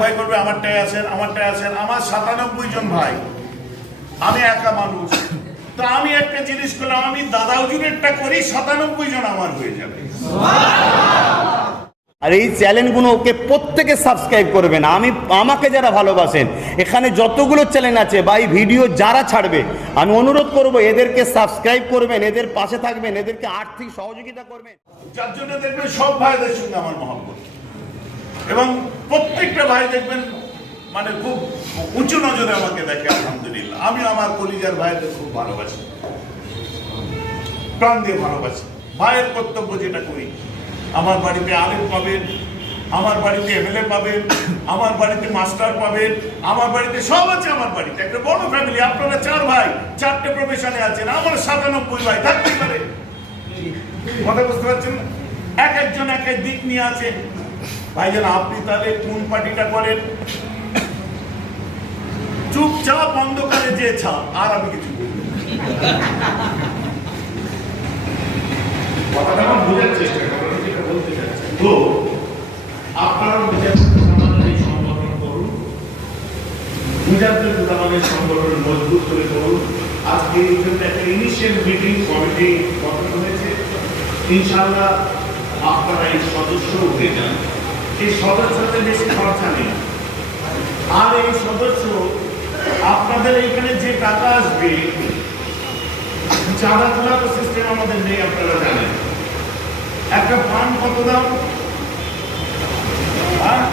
ভাই করবে আমারটাই আছেন আমারটাই আছেন আমার সাতানব্বই জন ভাই। আমি একা মানুষ। তো আমি একটা জিনিস করলাম আমি দাদা হুজুরেরটা করি সাতানব্বই জন আমার হয়ে যাবে। আর এই চ্যানেলগুলোকে প্রত্যেকে সাবস্ক্রাইব করবেন আমি আমাকে যারা ভালোবাসেন এখানে যতগুলো চ্যানেল আছে বা এই ভিডিও যারা ছাড়বে আমি অনুরোধ করব এদেরকে সাবস্ক্রাইব করবেন এদের পাশে থাকবেন এদেরকে আর্থিক সহযোগিতা করবেন। যার জন্য দেখবেন সব ভাইদের সঙ্গে আমার মহব্বত। এবং প্রত্যেকটা ভাই দেখবেন মানে খুব উঁচু নজরে আমাকে দেখে, আলহামদুলিল্লাহ। আমি আমার কলিজার ভাইদের খুব ভালোবাসি। প্রাণ দিয়ে ভালোবাসি। ভাইয়ের কর্তব্য যেটা করি, আমার বাড়িতে আলেম পাবেন, আমার বাড়িতে এমএলএ পাবেন, আমার বাড়িতে মাস্টার পাবেন, আমার বাড়িতে সব আছে আমার বাড়িতে। একটা বড় ফ্যামিলি আপনারা চার ভাই, চারটে প্রফেশনে আছেন, আমার সাতানব্বই ভাই, থাকতেই পারে। কথা বুঝতে পারছেন? এক একজন এক এক দিক নিয়ে আছে। ভাইজান আপনি তাহলে কোন পার্টিটা করেন? চুপচাপ অন্ধকারে যে ছাপ আর আমি কিছু বলব কথাটা আমার বোঝার চেষ্টা করুন যেটা বলতে চাচ্ছি। তো আপনারা মুজাদ্দিদ জামানের সংগঠন করুন। মুজাদ্দিদ জামানের সংগঠন মজবুত করে করুন। আজকে এই জন্য একটা ইনিশিয়াল মিটিং কমিটি গঠন হয়েছে। ইনশাআল্লাহ আপনারা এই সদস্য হয়ে যান। এই সদস্যদের বেশি খরচা নেই। আর এই সদস্য আপনাদের এইখানে যে টাকা আসবে চাঁদা তোলা তো সিস্টেম আমাদের নেই আপনারা জানেন। একটা পান কত দাম? হ্যাঁ?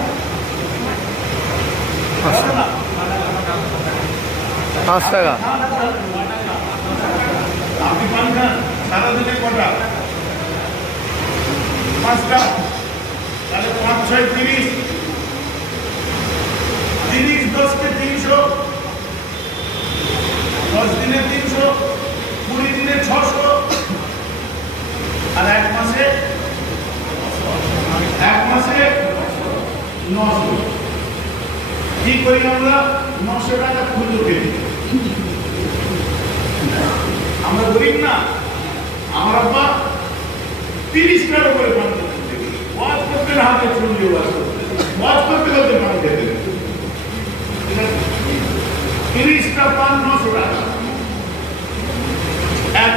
পাঁচ টাকা। আপনি পান খান সারাদিনে কটা? পাঁচটা। তাহলে পাঁচ ছয় তিরিশ। তিরিশ, দশকে তিনশো, দশ দিনে তিনশো, কুড়ি দিনে ছশো, আর এক মাসে এক মাসে নশো। কি করি আমরা? নশো টাকা খুঁজো পেয়ে আমরা গরিব না? আমার আব্বা তিরিশ টাকা করে পান করতে ওয়াজ করতে না হাতে চুল দিয়ে ওয়াজ করতে এক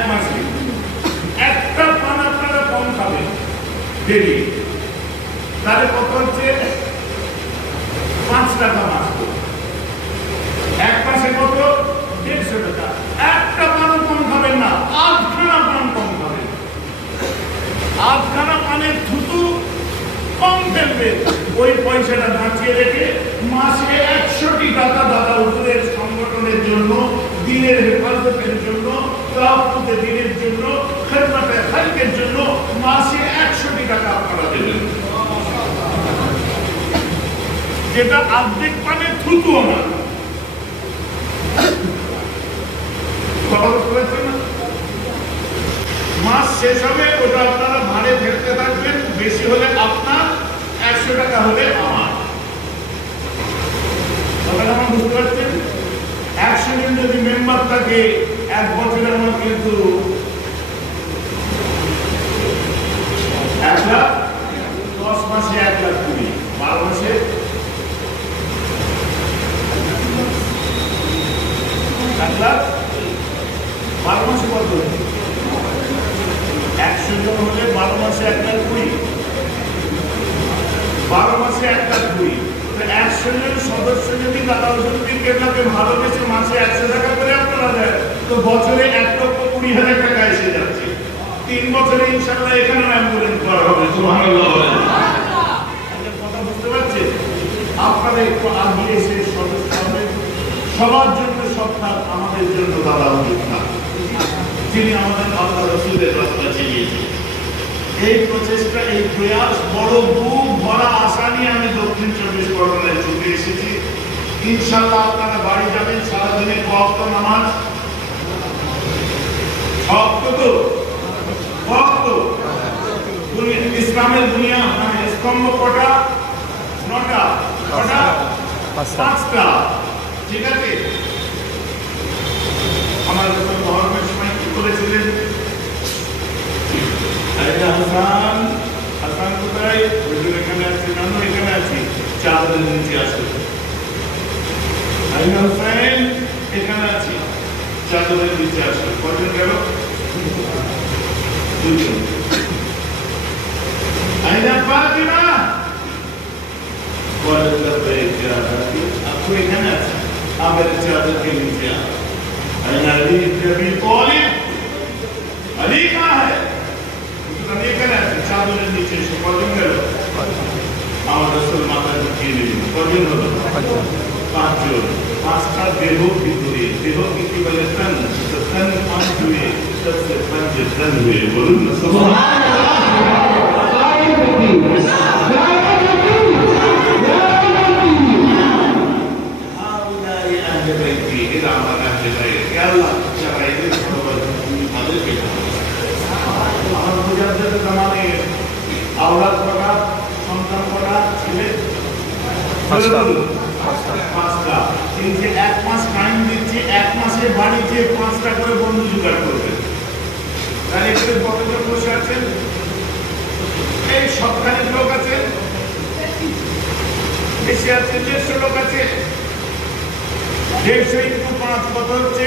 একটা পান আপনারা কম তাহলে কত হচ্ছে পাঁচ টাকা মাস করে। এক মাসে কত দেড়শো টাকা একটা পানও কম খাবেন না আধখানা পান কম খাবেন আধখানা পানের থুতু কম ফেলবেন ওই পয়সাটা বাঁচিয়ে রেখে মাসে একশোটি টাকা দাদা হুজুরের সংগঠনের জন্য, দিনের হেফাজতের জন্য দিনের জন্য জন্য মাসে একশোটি টাকা আপনারা দেবেন যেটা অর্ধেক পানের থুতু না? মাস শেষ হবে, ওটা আপনারা ভাড়ে ফেলতে থাকবেন, বেশি হলে আপনার একশো টাকা হলে আমার। কথাটা আমার বুঝতে পারছেন? একশো জন যদি মেম্বার থাকে, এক বছরে আমার কিন্তু এক লাখ দশ মাসে এক লাখ কুড়ি বারো মাসে এক লাখ বারো মাসে কত হচ্ছে? একশো জন হলে বারো মাসে এক লাখ কুড়ি বারো মাসে এক লাখ কুড়ি একশো সদস্য যদি দাদা ওষুধের কেবলাকে ভালোবেসে মাসে একশো টাকা করে আপনারা দেয় তো বছরে এক লক্ষ কুড়ি হাজার টাকা এসে যাচ্ছে। তিন বছরে ইনশাল্লাহ এখানে অ্যাম্বুলেন্স করা হবে। একটা কথা বুঝতে পারছেন? আপনারা একটু আগিয়ে এসে সদস্য হবেন। সবার জন্য সত্তা আমাদের জন্য দাদা হুজুর না যিনি আমাদের আল্লাহ রসুলের রাস্তা চালিয়েছেন এই প্রচেষ্টা এই প্রয়াস বড় বুক ভরা আশা নিয়ে আমি দক্ষিণ চব্বিশ পরগনায় ছুটে এসেছি। ইনশাল্লাহ আপনারা বাড়ি যাবেন সারাদিনে কত নামাজ। ভক্ত তো দুনিয়া- ইসলামের দুনিয়া মানে স্তম্ভ কটা? নটা। কটা? পাঁচটা। ঠিক আছে? আমার মহরমের সময় কি করেছিলেন হাসান হাসান কোথায়? হুজুর এখানে আছে নানু এখানে আছি। চাদরের নিচে আসুন আইনাল ফ্রেন্ড এখানে আছি। চাদরের নিচে আসুন কজন গেল? দুজন। আপনি এখানে আছেন। আমার চাদরকে নিচে আইনা আঙ্গুলের নিচে সে কদিন গেল? আমার রসুল মাথা ঢুকিয়ে দিল কদিন হলো? পাঁচজন পাঁচটা দেহ ভিতরে। দেহ কি বলে? তন তন পাঁচ হয়ে সবসে পঞ্চ তন হয়ে বলুন না সুবহানাল্লাহ إلى عمل أهل পাঁচটা। পাঁচটা। তিনি এক মাস টাইম দিচ্ছে এক মাসে বাড়িতে পাঁচটা করে বন্ধু জোগাড় করবেন তাহলে এখানে কতজন বসে আছেন? এই সপ্তাহের লোক আছে? বেশি আছে দেড়শো লোক আছে। দেড়শো ইন্টু পাঁচ কত হচ্ছে?